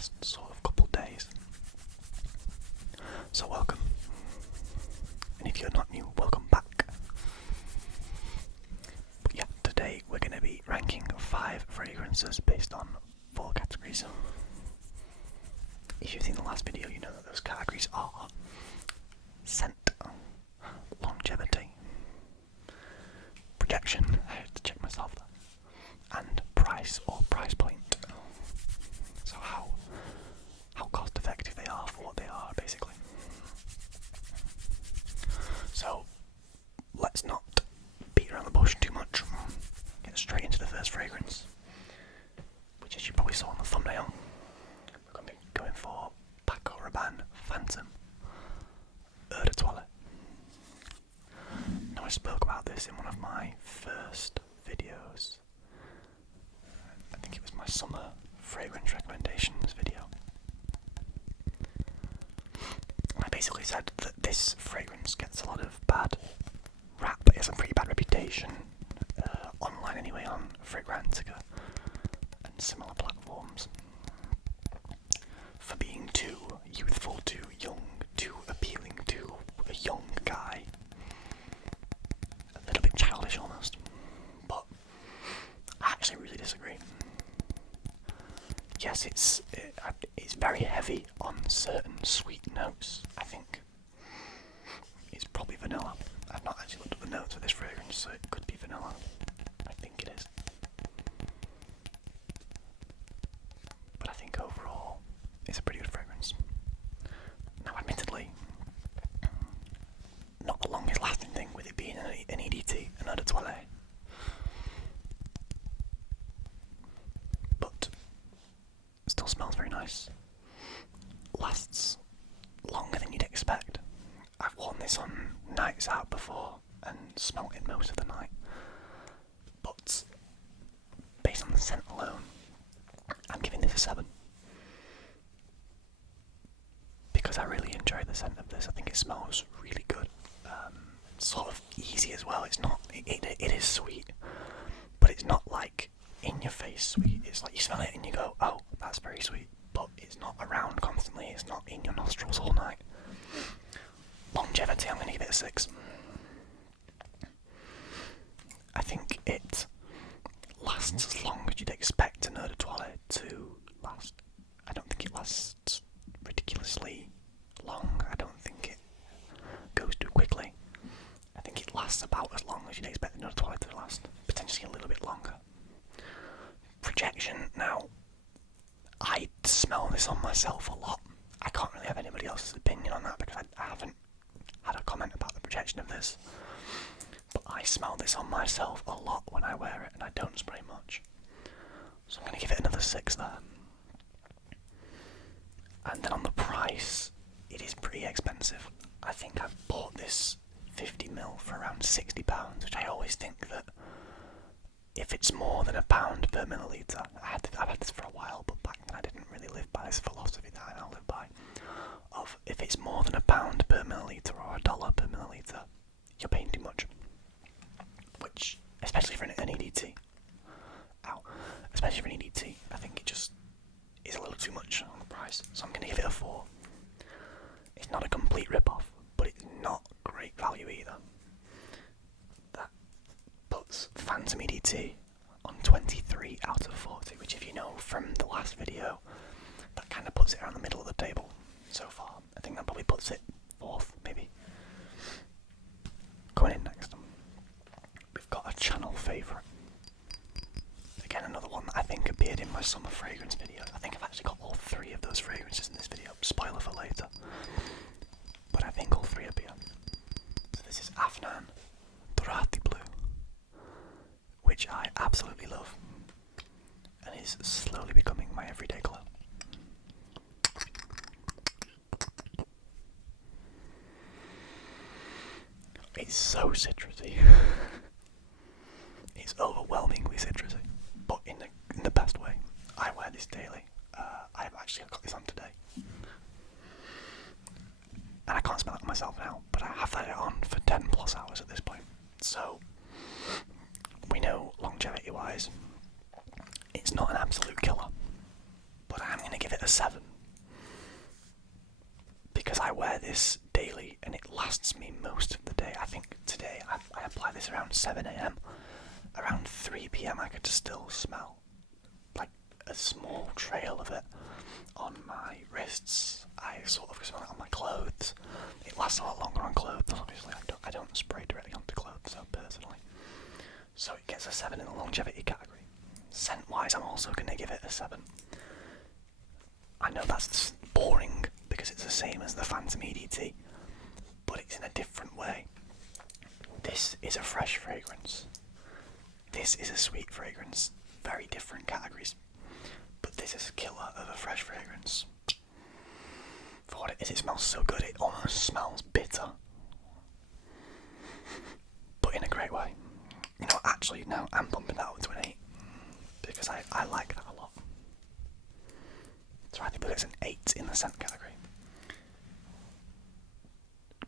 last sort of couple days. So welcome, and if you're not new, welcome back. But yeah, today we're going to be ranking 5 fragrances based on 4 categories. If you've seen the last video, you know that those categories are scent, longevity, projection, I had to check myself there, and price or price point. So how cost effective they are for what they are, basically. So let's not beat around the bush too much. Get straight into the first fragrance, which, as you probably saw on the thumbnail, we're going to be going for Paco Rabanne Phantom Eau de Toilette. Now, I spoke about this in one of my first videos. I think it was my summer fragrance recommendations video. I basically said that this fragrance gets a lot of bad rap. It has a pretty bad reputation online anyway, on Fragrantica and similar platforms, for being too youthful, too young, too appealing to a young guy. A little bit childish almost. But I actually really disagree. Yes, it's very heavy on certain sweet notes. I think it's probably vanilla. I've not actually looked at the notes of this fragrance, so it could be vanilla. I think it is. But I think overall, it's a pretty good fragrance. Now, admittedly, not the longest lasting thing with it being an EDT, an eau de toilette. But still smells very nice. Lasts longer than you'd expect. I've worn this on nights out before and smelt it most of the night. But based on the scent alone, I'm giving this a 7. Because I really enjoy the scent of this. I think it smells really good. Sort of easy as well. It's not. It is sweet, but it's not like in your face sweet. It's like you smell it and you go, oh, that's very sweet. But it's not around constantly. It's not in your nostrils all night. Longevity, I'm going to give it a 6. I think it lasts as long as you'd expect an eau de toilette to last. I don't think it lasts ridiculously long. I don't think it goes too quickly. I think it lasts about as long as you'd expect an eau de toilette to last. Potentially a little bit longer. Projection. Now, I smell this on myself a lot. I can't really have anybody else's opinion on that because I haven't had a comment about the projection of this. But I smell this on myself a lot when I wear it, and I don't spray much. So I'm going to give it another 6 there. And then on the price, it is pretty expensive. I think I've bought this 50ml for around £60, which I always think that if it's more than £1 per milliliter, I've had this for a while, but back then I didn't really live by this philosophy that I now live by, of if it's more than £1 per milliliter or $1 per milliliter, you're paying too much. Which, especially for an EDT, especially for an EDT, I think it just is a little too much on the price. So I'm going to give it a 4. It's not a complete rip-off, but it's not great value either. That puts Phantom EDT on 23 out of 40, which, if you know from the last video, that kind of puts it around the middle of the table so far. I think that probably puts it 4th, maybe. Going in next, we've got a channel favourite. Again, another one that I think appeared in my summer fragrance video. I think I've actually got all 3 of those fragrances in this video. Spoiler for later. But I think all 3 appear. So this is Afnan Turathi Blue, which I absolutely love, and is slowly becoming my everyday cologne. It's so citrusy. It's overwhelmingly citrusy, but in the best way. I wear this daily. I've actually got this on today. And I can't smell it on myself now, but I have had it on for 10 plus hours at this point. So, we know longevity wise, it's not an absolute killer. But I'm going to give it a 7 because I wear this daily and it lasts me most of the day. I think today I apply this around 7 a.m. Around 3 p.m. I could still smell like a small trail of it on my wrists. I sort of smell it on my clothes. It lasts a lot longer on clothes, obviously. I don't spray directly onto clothes, so personally. So it gets a 7 in the longevity category. Scent-wise, I'm also going to give it a 7. I know that's boring because it's the same as the Phantom EDT, but it's in a different way. This is a fresh fragrance. This is a sweet fragrance. Very different categories. But this is a killer of a fresh fragrance. For what it is, it smells so good, it almost smells bitter. But in a great way. You know, actually, no, I'm bumping that up to an 8. Because I like that a lot. So I think it's an 8 in the scent category.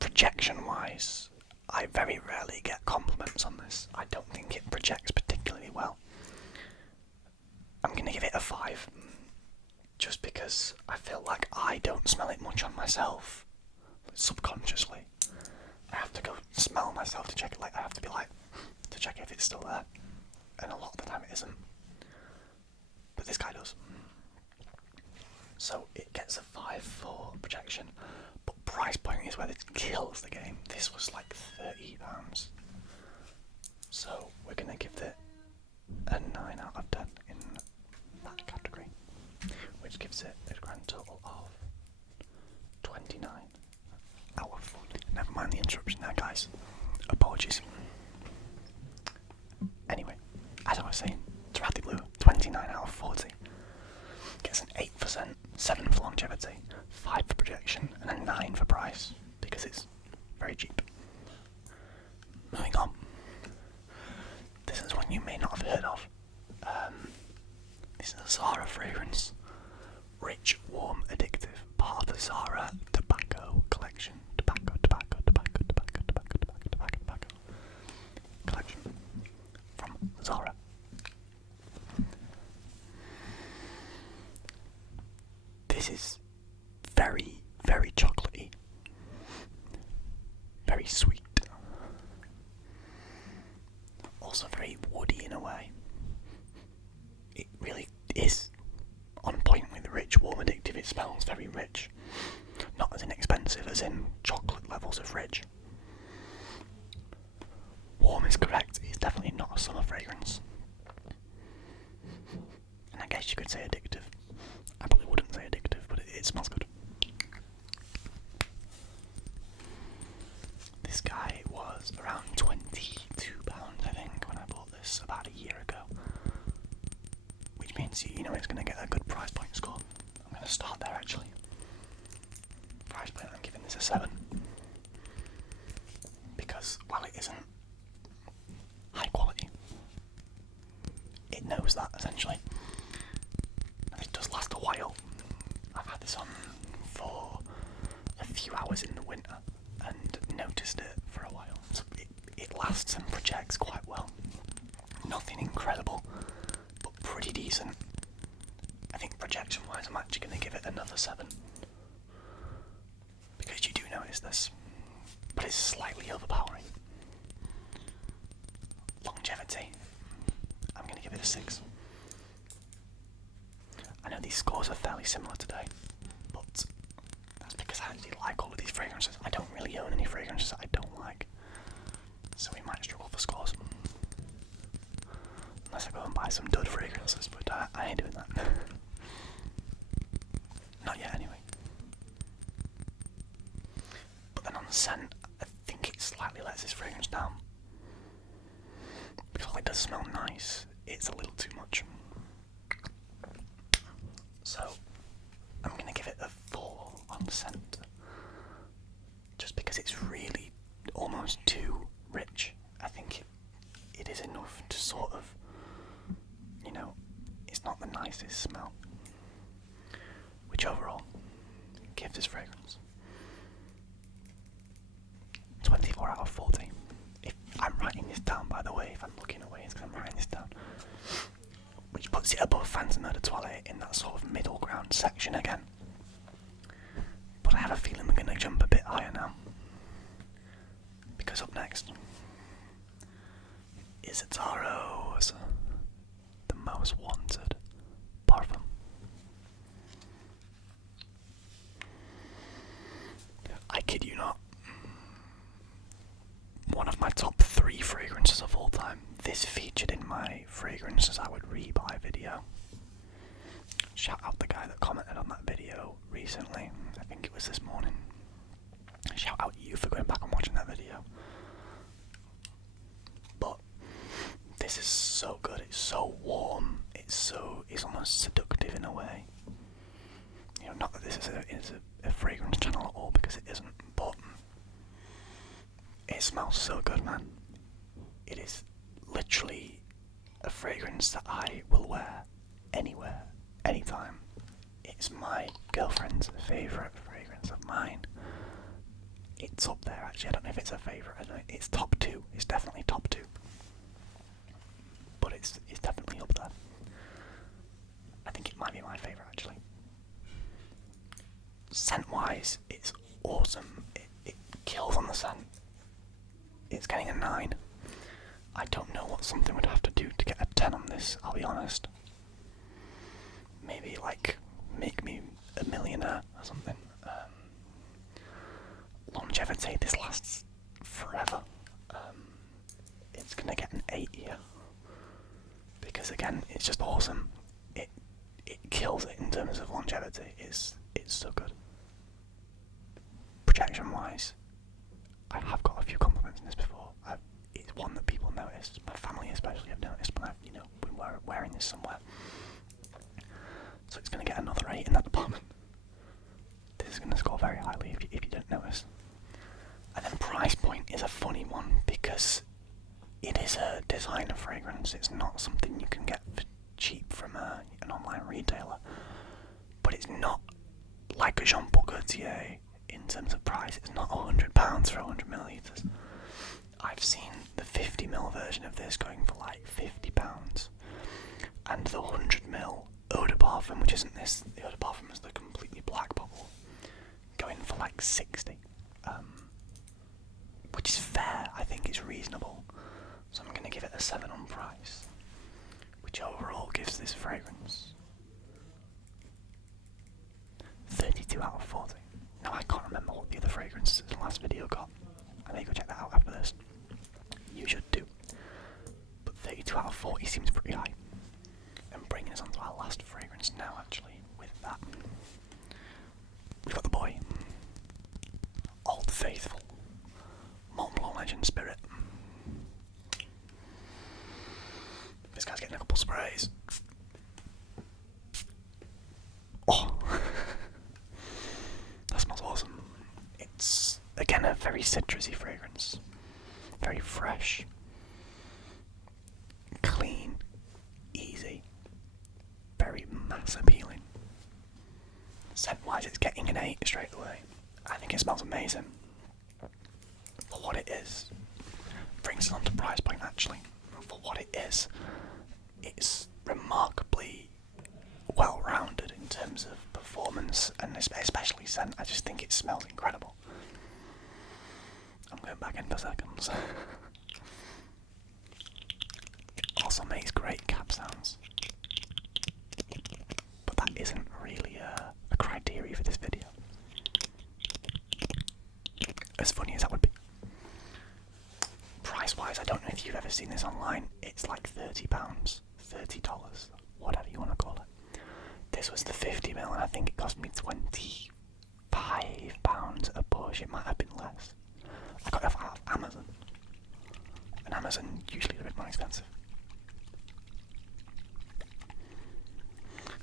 Projection-wise, I very rarely get compliments on this. I don't think it projects particularly well. I'm going to give it a 5. Just because I feel like I don't smell it much on myself. Subconsciously. I have to go smell myself to check it. Like, I have to be like, to check if it's still there. And a lot of the time it isn't. But this guy does. So it gets a 5 for projection. But price point is where it kills the game. This was like £30. So we're going to give it a 9 out of 10 in that category. Which gives it a grand total of 29 out of 40. Never mind the interruption there, guys. Apologies. Anyway, as I was saying, Turathi Blue, 29 out of 40. Gets an 8 for scent, 7 for longevity, 5 for projection, and a 9 for price, because it's very cheap. Moving on. This is one you may not have heard of. This is a Zara fragrance. Rich, warm, addictive, part of the Zara tobacco collection. Tobacco collection from Zara. This is very, very chocolatey, very sweet, also very woody in a way. It really is on point with rich, warm, addictive. It smells very rich. Not as inexpensive as in chocolate levels of rich. Warm is correct. It's definitely not a summer fragrance. And I guess you could say addictive. I probably wouldn't say addictive, but it smells good. This guy was around £22, I think, when I bought this about a year ago. Which means you know it's going to get a good price point score. I'm going to start there actually. Price point, I'm giving this a 7. Because while it isn't high quality, it knows that essentially. And it does last a while. I've had this on for a few hours in the winter and noticed it for a while. So it lasts and projects quite well. Nothing incredible, but pretty decent. I think projection wise I'm actually going to give it another 7. Because you do notice this, but it's slightly overpowering. Longevity, I'm going to give it a 6. I know these scores are fairly similar today, but that's because I actually like all of these fragrances. I don't really own any fragrances that I don't like, so we might struggle for scores. Unless I go and buy some dud fragrances, but I ain't doing that. Not yet, anyway. But then on the scent, I think it slightly lets this fragrance down. Because while it does smell nice, it's a little too much. So, I'm going to give it a 4 on scent. Just because it's really almost too rich. I think it is enough to sort of, you know, it's not the nicest smell. Which overall gives this fragrance 24 out of 40. If I'm writing this down, by the way, if I'm looking away, it's because I'm writing this down. Which which puts it above Phantom Eau de Toilette in that sort of middle ground section again. But I have a feeling we're going to jump a bit higher now, because up next is Azzaro's The Most Wanted Parfum. I kid you not, one of my top 3 fragrances of all time. This featured in my fragrances I would rebuy video. Shout out the guy that commented on that video recently. I think it was this morning. Shout out you for going back and watching that video. But this is so good. It's so warm. It's almost seductive in a way. You know, not that this is a fragrance channel at all, because it isn't. But it smells so good, man. It is literally a fragrance that I will wear anywhere, anytime. It's my girlfriend's favourite fragrance of mine. It's up there, actually. I don't know if it's a favourite. I don't know. It's top 2. It's definitely top 2. But it's definitely up there. I think it might be my favourite, actually. Scent-wise, it's awesome. It kills on the scent. It's getting a 9. I don't know what something would have to do to get a 10 on this, I'll be honest. Maybe, like, make me a millionaire or something. Longevity, this lasts forever. It's gonna get an 8 here. Because, again, it's just awesome. It kills it in terms of longevity. It's so good. Projection-wise, I have got a few compliments in this before. It's one that people notice. My family especially have noticed when I've, been wearing this somewhere. So it's going to get another 8 in that department. This is going to score very highly if you don't notice. And then price point is a funny one, because it is a designer fragrance. It's not something you can get for cheap from an online retailer. But it's not like a Jean Paul Gaultier in terms of price. It's not £100 for 100 millilitres. I've seen the 50ml version of this going for like £50, and the 100ml eau de parfum, which isn't this, the eau de parfum is the completely black bottle, going for like 60, which is fair. I think it's reasonable, so I'm going to give it a 7 on price, which overall gives this fragrance 32 out of 40. Now I can't remember what the other fragrance the last video got. I may go check that out after this. You should too. But 32 out of 40 seems pretty high. And bringing us on to our last fragrance now, actually, with that. We've got the boy. Old Faithful. Montblanc Legend Spirit. This guy's getting a couple sprays. Oh! That smells awesome. It's, again, a very citrusy fragrance. Very fresh. Clean. Easy. Very mass appealing. Scent-wise, it's getting an 8 straight away. I think it smells amazing. For what it is. Brings us on to price point, actually. For what it is, it's remarkably well-rounded in terms of performance, and especially scent. I just think it smells incredible. I'm going back in for seconds. Also makes great cap sounds. But that isn't really a criteria for this video. As funny as that would be. Price-wise, I don't know if you've ever seen this online. It's like £30, $30, whatever you want to call it. This was the 50ml, and I think it cost me £25 a push. It might have been less. I got it off Amazon. And Amazon usually is a bit more expensive.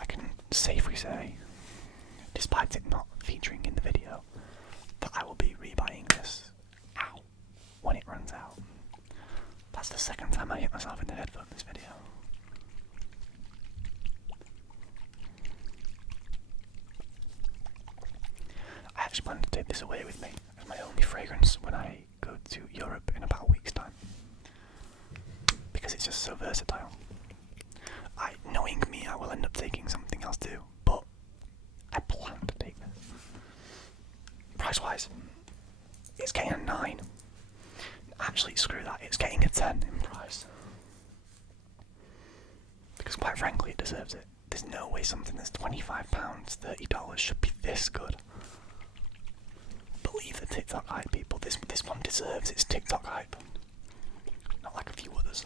I can safely say, despite it not featuring in the video, that I will be rebuying this when it runs out. That's the second time I hit myself in the head for this video. I actually plan to take this away with me as my only fragrance when I go to Europe in about a week's time, because it's just so versatile. I know knowing me, I will end up taking something else too, but I plan to take this. Price wise, it's getting a 9. Actually, screw that, it's getting a 10 in price. Because quite frankly, it deserves it. There's no way something that's £25, $30 should be this good. Believe the TikTok hype, people. This one deserves its TikTok hype. Not like a few others.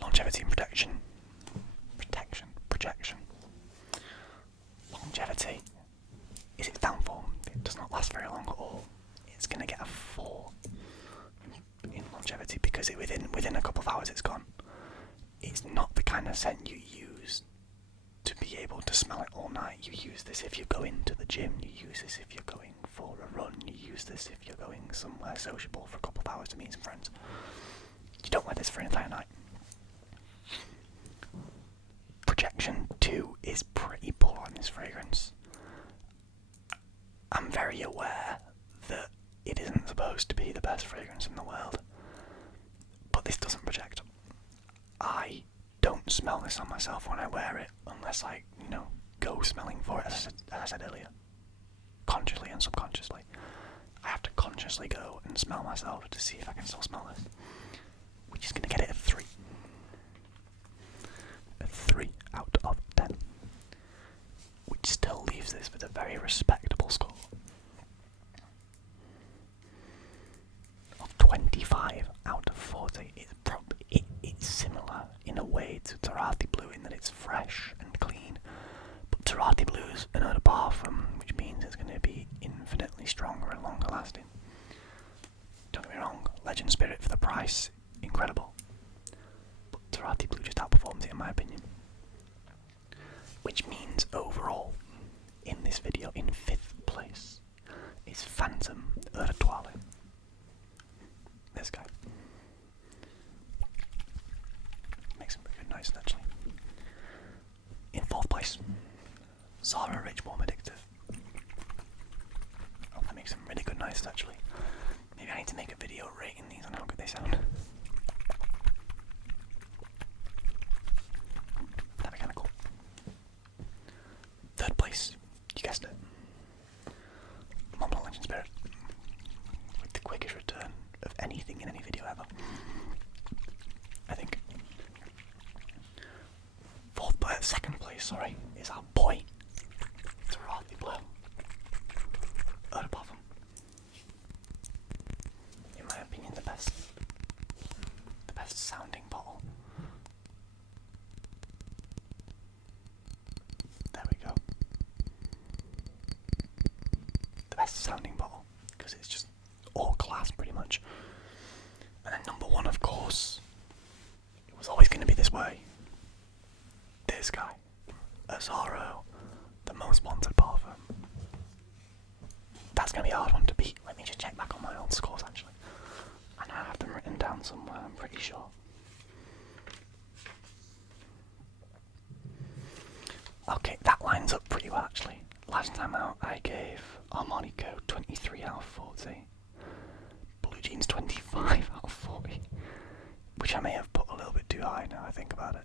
Longevity and protection. Projection. Longevity is its downfall. It does not last very long at all. It's going to get a 4 in longevity because within a couple of hours it's gone. It's not the kind of scent you use to be able to smell it all night. You use this if you're going to the gym, you use this if you're going for a run, you use this if you're going somewhere sociable for a couple of hours to meet some friends. You don't wear this for an entire night. Projection 2 is pretty poor on this fragrance. I'm very aware that it isn't supposed to be the best fragrance in the world, but this doesn't project. I don't smell this on myself when I wear it, unless I, go smelling for it, as I said earlier. Consciously and subconsciously. I have to consciously go and smell myself to see if I can still smell this. We're just going to get it a 3. A 3 out of 10. Which still leaves this with a very respectable score of 25 out of 40. It's similar in a way to Turathi Blue in that it's fresh and clean, but Turathi Blue is an eau de parfum, which means it's going to be infinitely stronger and longer lasting. Don't get me wrong, Legend Spirit for the price, incredible, but Turathi Blue just outperforms it in my opinion. Which means overall, in this video, in 5th place, is Phantom Eau de Toilette. This guy. Makes some pretty good noise, actually. In 4th place, Zara Rich Warm Addictive. Oh, that makes some really good noise, actually. Maybe I need to make a video rating these on how good they sound. That'd be kind of cool. 3rd place, you guessed it. Montblanc Legend Spirit. With the quickest return of anything in any video ever. I think. 2nd place, is our boy, Turathi Blue. Eau de parfum. In my opinion, the best sounding bottle. There we go. The best sounding bottle, because it's just all glass pretty much. And then number 1, of course, it was always going to be this way. This guy, Azzaro, the most wanted parfum. That's going to be a hard one to beat. Let me just check back on my old scores actually. And I have them written down somewhere, I'm pretty sure. Okay, that lines up pretty well actually. Last time out I gave Armonico 23 out of 40. Blue Jeans 25 out of 40. Which I may have put a little bit too high now I think about it.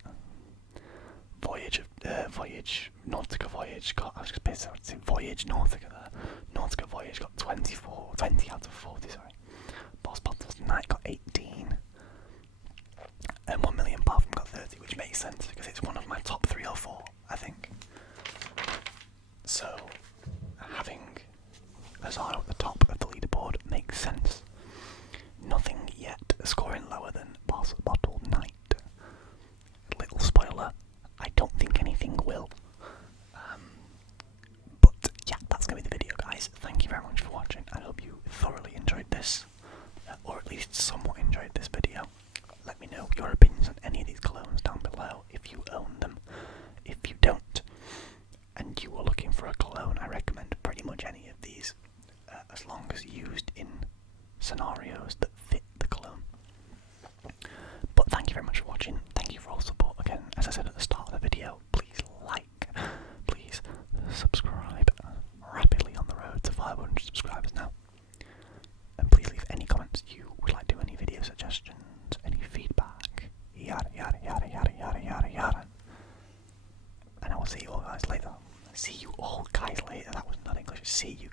Nautica Voyage got, I was just basically saying Voyage Nautica there. Nautica Voyage got 20 out of 40, sorry. Boss Bottles Night got 18. And 1 Million Parfum got 30, which makes sense because it's one of my top 3 or 4, I think. So, having Azzaro at the top of the leaderboard makes sense. Nothing yet scoring lower than Boss Bottle Night. Little spoiler, I don't think anything will. But yeah, that's going to be the video, guys. Thank you very much for watching. I hope you thoroughly enjoyed this, or at least somewhat enjoyed this video. Let me know your opinions on any of these colognes down below. If you own them, if see you